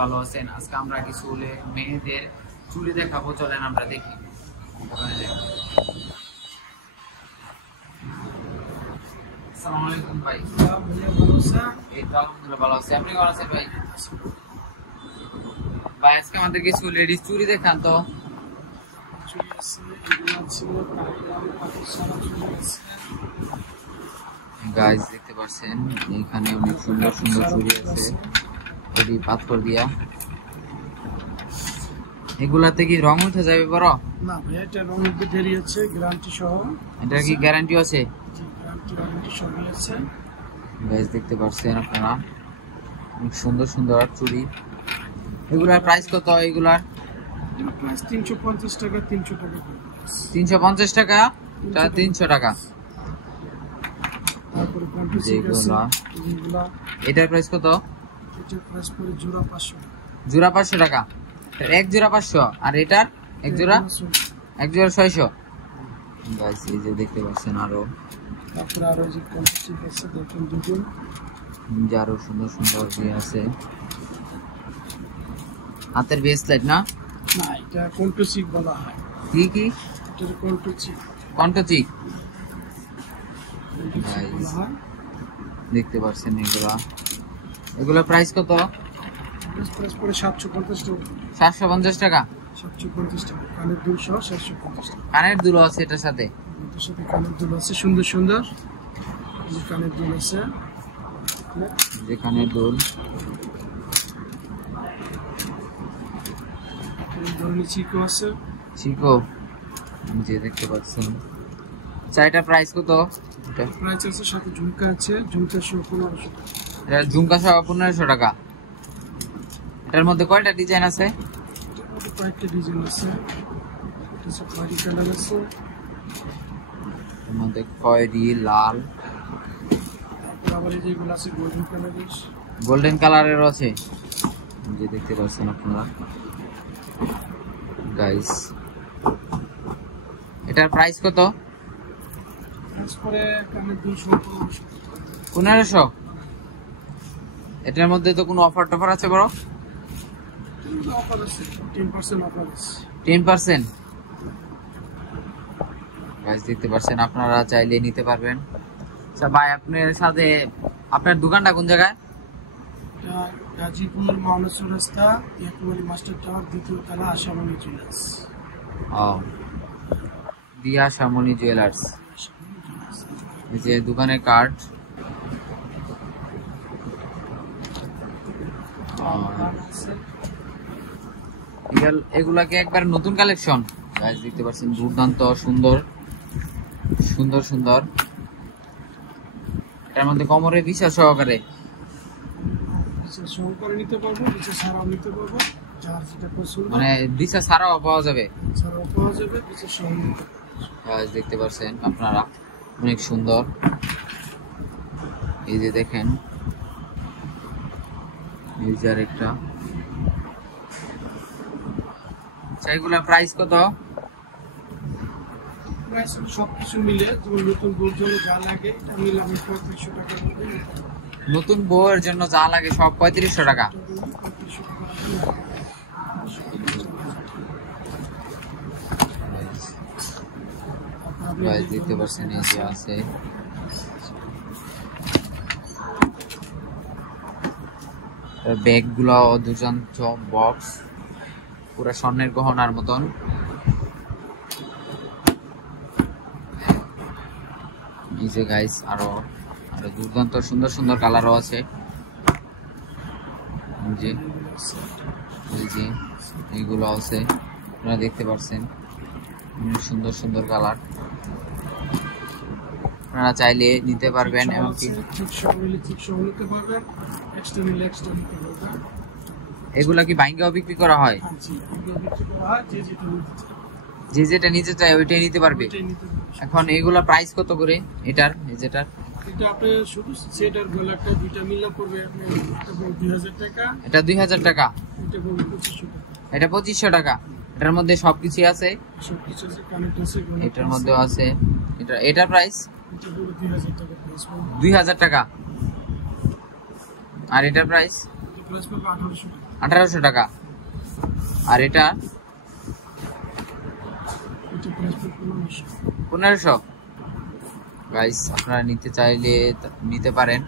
ভালো আছেন। আজকে আমরা কিছু মেয়েদের চুলি দেখাবো, চলেন আমরা দেখি। আসসালামু আলাইকুম ভাই। এই তো আলহামদুলিল্লাহ ভালো আছি, আপনি কেমন আছেন ভাই? ভাই আজকে আমাদের কিছু লেডিস চুড়ি দেখান তো। গাইস দেখতে পাচ্ছেন এখানে অনেক সুন্দর সুন্দর চুড়ি আছে, এটি পাথর দিয়া। এগুলাতে কি রং উঠে যাবে বড়? না ভাই, এটা রং উঠবে দেরি আছে, গ্যারান্টি সহ। এটা কি গ্যারান্টি আছে? জি, গ্যারান্টি সহ আছে। গাইস দেখতে পাচ্ছেন আপনারা অনেক সুন্দর সুন্দর চুড়ি। এগুলার প্রাইস কত? এগুলার প্রাইস 350 টাকা, 300 টাকা। 350 টাকা, 300 টাকা। তারপরে কন্ট্রোসিক আছে এগুলা। এটার প্রাইস কত? এটার প্রাইস পড়ে জোড়া 500 টাকা। জোড়া 500 টাকা, এক জোড়া 500। আর এটার এক জোড়া 600। গাইস এই যে দেখতে পাচ্ছেন আরো, তারপরে আরো যে কন্ট্রোসিক আছে দেখুন, দুজন আরো সুন্দর সুন্দর দিয়ে আছে। হাতের ব্রেসলেট না? না, এটা কন্ট্রোসিক বলা হয়। কি কি? এটা কন্ট্রোসিক। কন্ট্রোসিক বলা হয়। দেখতে পাচ্ছেন এগুলা প্রাইস কত? প্রাইস পড়ে 750 টাকা। 750 টাকা, 750 টাকা। কানের দুল সহ 750 টাকা। কানের দুল আছে এটার সাথে? এটার সাথে কানের দুল আছে, সুন্দর সুন্দর যে কানের দুল আছে। যে কানের দুল এই ধরনের চিকো আছে। চিকো যে দেখতে পাচ্ছেন। চাইটা প্রাইস কত? এটা প্রাইস আছে, সাথে ঝুমকা আছে, ঝুমকা সহ 1500 টাকা। এটা ঝুমকা সহ 1500 টাকা। এটার মধ্যে কয়টা ডিজাইন আছে? এটার মধ্যে কয়েকটা ডিজাইন আছে। এটা সব খয়েরি কালার আছে। এর মধ্যে খয়েরি, লাল, তারপর আবার এই যেগুলো আছে গোল্ডেন কালারের। গোল্ডেন কালারের আছে, যে দেখতে পাচ্ছেন আপনারা গাইস। এটার প্রাইস কত? প্রাইস পরে কানের দুল সহ 1500। এটার মধ্যে তো কোনো অফার টফার আছে বড়? অফার আছে, 10% অফার আছে। 10%। গাইস দেখতে পাচ্ছেন, আপনারা চাইলে নিতে পারবেন। আচ্ছা ভাই, আপনার সাথে আপনার দোকানটা কোন জায়গায়? এটা গাজীপুর মাওনাসুর রাস্তা, ইয়াকুবালি মাস্টার টাওয়ার, দ্বিতীয় তলা, আশামণি জুয়েলার্স। ও, দিয়া শামনি জুয়েলার্স। এই যে দোকানের কার্ড। এগুলাকে একবার নতুন কালেকশন। গাইস দেখতে পাচ্ছেন দুর্দান্ত সুন্দর সুন্দর সুন্দর। এটার মধ্যে কোমরে বিছা সহকারে সহকারে নিতে পারবো, বিছা ছাড়াও নিতে পারবো, যার যেটা পছন্দ। মানে বিছা ছাড়াও পাওয়া যাবে? ছাড়াও পাওয়া যাবে, বিছা সহ নিতে পারবো। গাইস দেখতে পাচ্ছেন আপনারা অনেক সুন্দর। এই যে দেখেন, এই যে আরেকটা। সেইগুলা প্রাইস কত? প্রাইস সবকিছু মিলে, যেমন নতুন বউর জন্য যা লাগে এটা মিলে আমি 3500 টাকার মধ্যে। নতুন বউয়ের জন্য যা লাগে সব 3500 টাকা। গাইস দেখতে পাচ্ছেন এই যে আছে। ব্যাগ গুলো দুর্দান্ত বক্স, পুরো স্বর্ণের গহনার মতন। এই যে গাইস আরো আরো দুর্দান্ত সুন্দর সুন্দর কালারও আছে। এই যে এইগুলো আছে, আপনারা দেখতে পাচ্ছেন সুন্দর সুন্দর কালার। আপনারা চাইলে নিতে পারবেন, এমনকি এগুলা কি ভাঙ্গাও বিক্রি করা হয়? যে যেটা নিতে চায় ওইটাই নিতে পারবে। এখন এগুলা প্রাইস কত করে? এটার যেটার এটা আপনি শুধু সেট আর গলাটা দুইটা মিলে পড়বে 2000 টাকা। এটা 2000 টাকা, এটা পড়বে 2500 টাকা। এটা 2500 টাকা। এটার মধ্যে সবকিছু আছে, সবকিছু আছে, কানেক্ট আছে, এটার মধ্যে আছে। এটার প্রাইস এটা পড়বে 2000 টাকা। প্রাইস 2000 টাকা। আর এটার প্রাইস পড়বে 1800 টাকা। 1800 টাকা। আর এটা এটা প্রাইস 1500। 1500। গাইস আপনারা নিতে চাইলে নিতে পারেন।